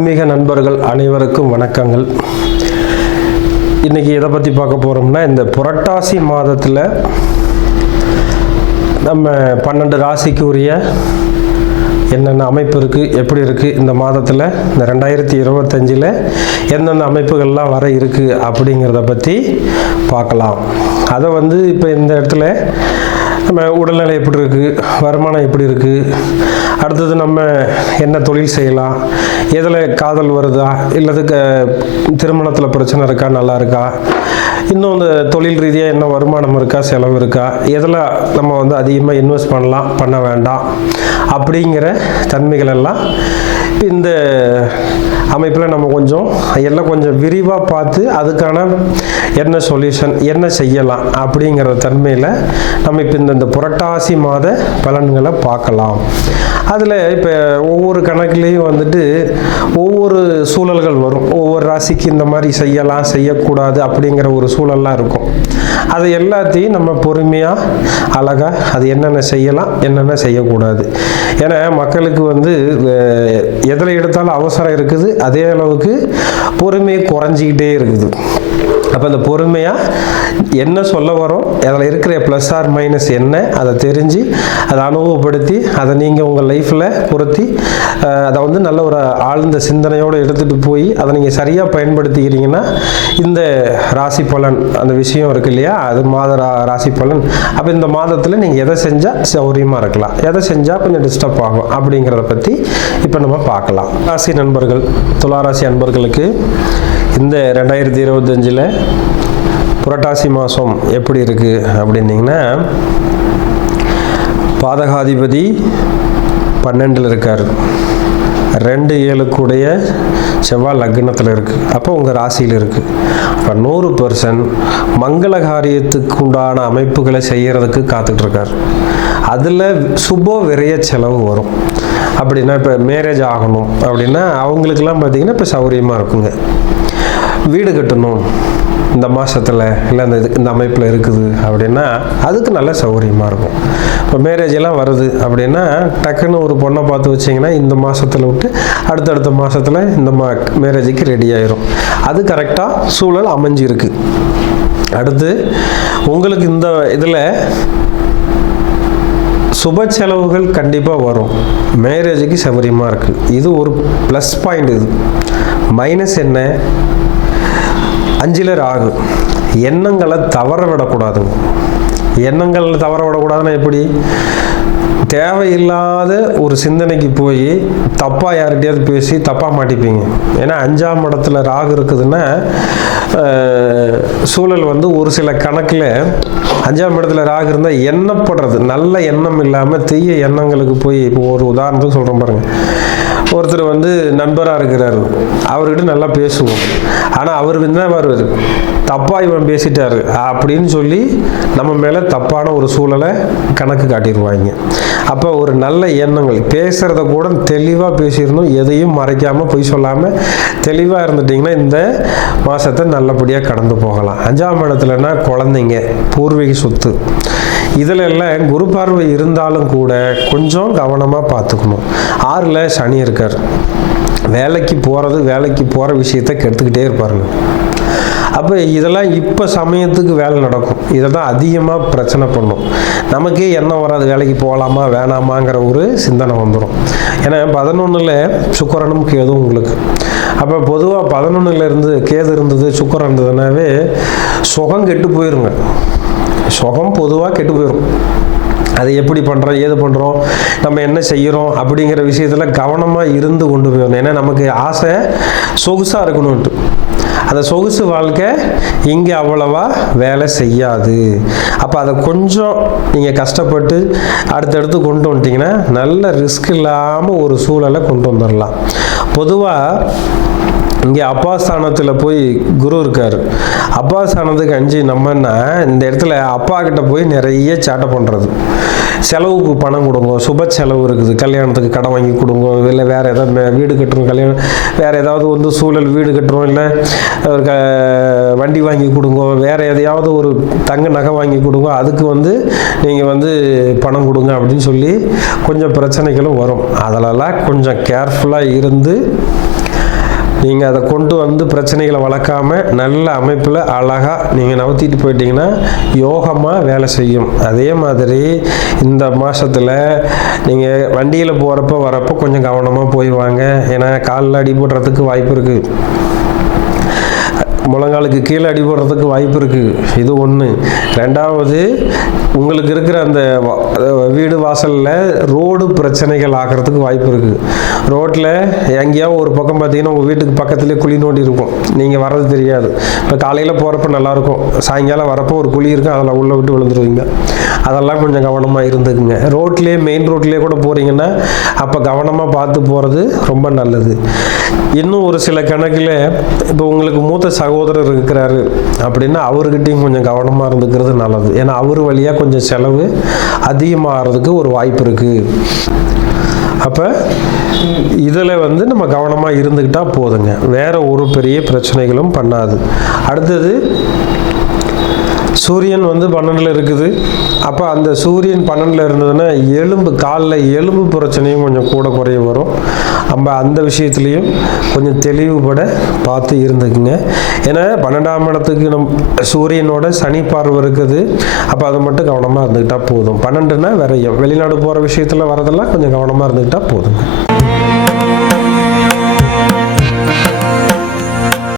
ஆன்மீக நண்பர்கள் அனைவருக்கும் வணக்கங்கள். இன்றைக்கி எதை பற்றி பார்க்க போகிறோம்னா, இந்த புரட்டாசி மாதத்தில் நம்ம 12 ராசிக்கு உரிய என்னென்ன அமைப்பு இருக்குது, எப்படி இருக்குது, இந்த மாதத்தில் இந்த 2025 எந்தெந்த அமைப்புகள்லாம் வர இருக்குது அப்படிங்கிறத பற்றி பார்க்கலாம். அதை இப்போ இந்த இடத்துல நம்ம உடல்நிலை எப்படி இருக்குது, வருமானம் எப்படி இருக்குது, அடுத்தது நம்ம என்ன தொழில் செய்யலாம், எதில் காதல் வருதா, இல்லதுக்கு திருமணத்தில் பிரச்சனை இருக்கா, நல்லா இருக்கா, இன்னும் இந்த தொழில் ரீதியாக என்ன வருமானம் இருக்கா, செலவு இருக்கா, எதில் நம்ம அதிகமாக இன்வெஸ்ட் பண்ணலாம், பண்ண வேண்டாம் அப்படிங்கிற தன்மைகள் எல்லாம் இந்த அமைப்பில் நம்ம கொஞ்சம் விரிவாக பார்த்து அதுக்கான என்ன சொல்யூஷன், என்ன செய்யலாம் அப்படிங்கிற தன்மையில் நம்ம இப்போ இந்த புரட்டாசி மாத பலன்களை பார்க்கலாம். அதில் இப்போ ஒவ்வொரு கணக்குலேயும் ஒவ்வொரு சூழல்கள் வரும். ஒவ்வொரு ராசிக்கு இந்த மாதிரி செய்யலாம், செய்யக்கூடாது அப்படிங்கிற ஒரு சூழல்லாம் இருக்கும். அது எல்லாத்தையும் நம்ம பொறுமையாக அழகாக அது என்னென்ன செய்யலாம், என்னென்ன செய்யக்கூடாது. ஏன்னா மக்களுக்கு எதில் எடுத்தாலும் அவசரம் இருக்குது, அதே அளவுக்கு பொறுமையை குறைஞ்சிக்கிட்டே இருக்குது. அப்போ அந்த பொறுமையாக என்ன சொல்ல வரோம், அதில் இருக்கிற ப்ளஸ் ஆர் மைனஸ் என்ன, அதை தெரிஞ்சு அதை அனுபவப்படுத்தி அதை நீங்கள் உங்கள் லைஃப்பில் பொருத்தி அதை நல்ல ஒரு ஆழ்ந்த சிந்தனையோடு எடுத்துகிட்டு போய் அதை நீங்கள் சரியாக பயன்படுத்திக்கிறீங்கன்னா இந்த ராசி பலன் அந்த விஷயம் இருக்கு இல்லையா, அது மாத ராசி பலன். அப்போ இந்த மாதத்தில் நீங்கள் எதை செஞ்சால் சௌரியமாக இருக்கலாம், எதை செஞ்சால் கொஞ்சம் டிஸ்டர்ப் ஆகும் அப்படிங்கிறத பற்றி இப்போ நம்ம பார்க்கலாம். ராசி நண்பர்கள், துளாராசி அன்பர்களுக்கு இந்த 2025 புரட்டாசி மாதம் எப்படி இருக்குது அப்படின்னிங்கன்னா, பாதகாதிபதி 12 இருக்கார், 2-7 செவ்வாய் லக்னத்தில் இருக்குது. அப்போ உங்கள் ராசியில் இருக்குது. இப்போ 100% மங்கள காரியத்துக்கு உண்டான அமைப்புகளை செய்கிறதுக்கு காத்துட்ருக்கார். அதில் சுப விரைய செலவு வரும். அப்படின்னா இப்போ மேரேஜ் ஆகணும் அப்படின்னா அவங்களுக்கெல்லாம் பார்த்திங்கன்னா இப்போ சௌகரியமாக இருக்குங்க. வீடு கட்டணும் இந்த மாதத்தில், இல்லை இந்த அமைப்பில் இருக்குது அப்படின்னா அதுக்கு நல்ல சௌகரியமாக இருக்கும். இப்போ மேரேஜ் எல்லாம் வருது அப்படின்னா டக்குன்னு ஒரு பொண்ணை பார்த்து வச்சிங்கன்னா இந்த மாதத்தில் விட்டு அடுத்தடுத்த மாதத்தில் இந்த மேரேஜுக்கு ரெடி ஆயிரும். அது கரெக்டாக சூழல் அமைஞ்சிருக்கு. அடுத்து உங்களுக்கு இந்த இதில் சுப செலவுகள் கண்டிப்பாக வரும். மேரேஜுக்கு சௌகரியமாக இருக்குது. இது ஒரு ப்ளஸ் பாயிண்ட். இது மைனஸ் என்ன, 5 ராகு. எண்ணங்களை தவற விடக்கூடாதுங்க. எண்ணங்களை தவற விடக்கூடாதுன்னா எப்படி, தேவையில்லாத ஒரு சிந்தனைக்கு போய் தப்பாக யார்கிட்டையாவது பேசி தப்பாக மாட்டிப்பீங்க. ஏன்னா 5ஆம் இடத்துல ராகு இருக்குதுன்னா சூழல் ஒரு சில கணக்கில் 5ஆம் இடத்துல ராகு இருந்தால் எண்ணப்படுறது, நல்ல எண்ணம் இல்லாமல் தீய எண்ணங்களுக்கு போய், இப்போ ஒரு உதாரணத்துக்கு சொல்கிறேன் பாருங்கள். ஒருத்தர் நண்பராக இருக்கிறாரு, அவர்கிட்ட நல்லா பேசுவோம், ஆனால் அவர் வருவார் தப்பாக இவன் பேசிட்டாரு அப்படின்னு சொல்லி நம்ம மேலே தப்பான ஒரு சூழலை கணக்கு காட்டிடுவாங்க. அப்போ ஒரு நல்ல எண்ணங்கள், பேசுகிறத கூட தெளிவாக பேசிடணும், எதையும் மறைக்காமல் பொய் சொல்லாமல் தெளிவாக இருந்துட்டிங்கன்னா இந்த மாதத்தை நல்லபடியாக கடந்து போகலாம். 5ஆம் இடத்துலனா குழந்தைங்க, பூர்வீக சொத்து, இதில் எல்லாம் குரு பார்வை இருந்தாலும் கூட கொஞ்சம் கவனமாக பார்த்துக்கணும். 6ல் சனி இருக்கார். வேலைக்கு போகிற விஷயத்தை கெடுத்துக்கிட்டே இருப்பாருங்க. அப்போ இதெல்லாம் இப்போ சமயத்துக்கு வேலை நடக்கும். இதை தான் அதிகமாக பிரச்சனை பண்ணும். நமக்கே எண்ணம் வராது, வேலைக்கு போகலாமா வேணாமாங்கிற ஒரு சிந்தனை வந்துடும். ஏன்னா 11ல் சுக்கிரனும் கேதும் உங்களுக்கு. அப்போ பொதுவாக 11ல் கேது இருந்தது, சுக்கிரன் இருந்ததுனாவே சுகம் கெட்டு போயிருங்க. சுகம் பொதுவாக கெட்டு போயிடும். அது எப்படி பண்ணுறோம், ஏது பண்ணுறோம், நம்ம என்ன செய்கிறோம் அப்படிங்கிற விஷயத்தில் கவனமாக இருந்து கொண்டு போயிடணும். ஏன்னா நமக்கு ஆசை சொகுசாக இருக்கணும்ட்டு. அந்த சொகுசு வாழ்க்கை இங்கே அவ்வளவா வேலை செய்யாது. அப்போ அதை கொஞ்சம் நீங்கள் கஷ்டப்பட்டு அடுத்தடுத்து கொண்டு வந்துட்டிங்கன்னா நல்ல ரிஸ்க் இல்லாமல் ஒரு சூழலை கொண்டு வந்துடலாம். பொதுவாக இங்கே அப்பாஸ்தானத்தில் போய் குரு இருக்கார். அப்பாஸ்தானத்துக்கு 5 நம்மன்னா இந்த இடத்துல அப்பா கிட்ட போய் நிறைய சேட்டை பண்ணுறது, செலவுக்கு பணம் கொடுங்க, சுப செலவு இருக்குது, கல்யாணத்துக்கு கடன் வாங்கி கொடுங்க, இல்லை வேறு ஏதாவது வீடு கட்டுறோம், கல்யாணம் வேறு ஏதாவது சூழல் வீடு கட்டுறோம், இல்லை வண்டி வாங்கி கொடுங்க, வேறு எதையாவது ஒரு தங்க நகை வாங்கி கொடுங்க, அதுக்கு நீங்கள் பணம் கொடுங்க அப்படின்னு சொல்லி கொஞ்சம் பிரச்சனைகளும் வரும். அதிலெல்லாம் கொஞ்சம் கேர்ஃபுல்லாக இருந்து நீங்கள் அதை கொண்டு வந்து பிரச்சனைகளை வளர்க்காம நல்ல அமைப்பில் அழகாக நீங்கள் நகர்த்திட்டு போயிட்டீங்கன்னா யோகமாக வேலை செய்யும். அதே மாதிரி இந்த மாதத்தில் நீங்கள் வண்டியில் போகிறப்ப வரப்போ கொஞ்சம் கவனமாக போய் வாங்க. ஏன்னா காலில் அடி போடுறதுக்கு வாய்ப்பு இருக்குது, முழங்காலுக்கு கீழே அடி போடுறதுக்கு வாய்ப்பு இருக்குது. இது ஒன்று. ரெண்டாவது, உங்களுக்கு இருக்கிற அந்த வீடு வாசலில் ரோடு பிரச்சனைகள் ஆகிறதுக்கு வாய்ப்பு இருக்குது. ரோட்டில் எங்கேயாவது ஒரு பக்கம் பார்த்தீங்கன்னா உங்கள் வீட்டுக்கு பக்கத்துலேயே குழி நோண்டி இருக்கும், நீங்கள் வர்றது தெரியாது. இப்போ காலையில் போகிறப்ப நல்லாயிருக்கும், சாயங்காலம் வரப்போ ஒரு குழி இருக்கும், அதில் உள்ளே விட்டு விழுந்துருவீங்க. அதெல்லாம் கொஞ்சம் கவனமாக இருந்துக்குங்க. ரோட்லேயே மெயின் ரோட்லேயே கூட போகிறீங்கன்னா அப்போ கவனமாக பார்த்து போகிறது ரொம்ப நல்லது. இன்னும் ஒரு சில கணக்கில் இப்போ உங்களுக்கு மூத்த சகோதரர் இருக்கிறாரு அப்படின்னா அவர்கிட்டையும் கொஞ்சம் கவனமாக இருந்துக்கிறது நல்லது. ஏன்னா அவர் வழியாக கொஞ்சம் செலவு அதிகமாகிறதுக்கு ஒரு வாய்ப்பு இருக்குது. அப்போ இதில் வந்து நம்ம கவனமாக இருந்துக்கிட்டால் போதுங்க, வேற ஒரு பெரிய பிரச்சனைகளும் பண்ணாது. அடுத்தது, சூரியன் வந்து 12ல் இருக்குது. அப்போ அந்த சூரியன் 12ல் இருந்ததுன்னா எலும்பு, காலில் எலும்பு பிரச்சனையும் கொஞ்சம் கூட குறைய வரும். நம்ம அந்த விஷயத்துலையும் கொஞ்சம் தெளிவுபட பார்த்து இருந்துக்குங்க. ஏன்னா 12ஆம் இடத்துக்கு சூரியனோட சனி பார்வை இருக்குது. அப்போ அதை மட்டும் கவனமாக இருந்துக்கிட்டால் போதும். 12னா வேற வெளிநாடு போகிற விஷயத்தில் வரதெல்லாம் கொஞ்சம் கவனமாக இருந்துக்கிட்டால் போதுங்க.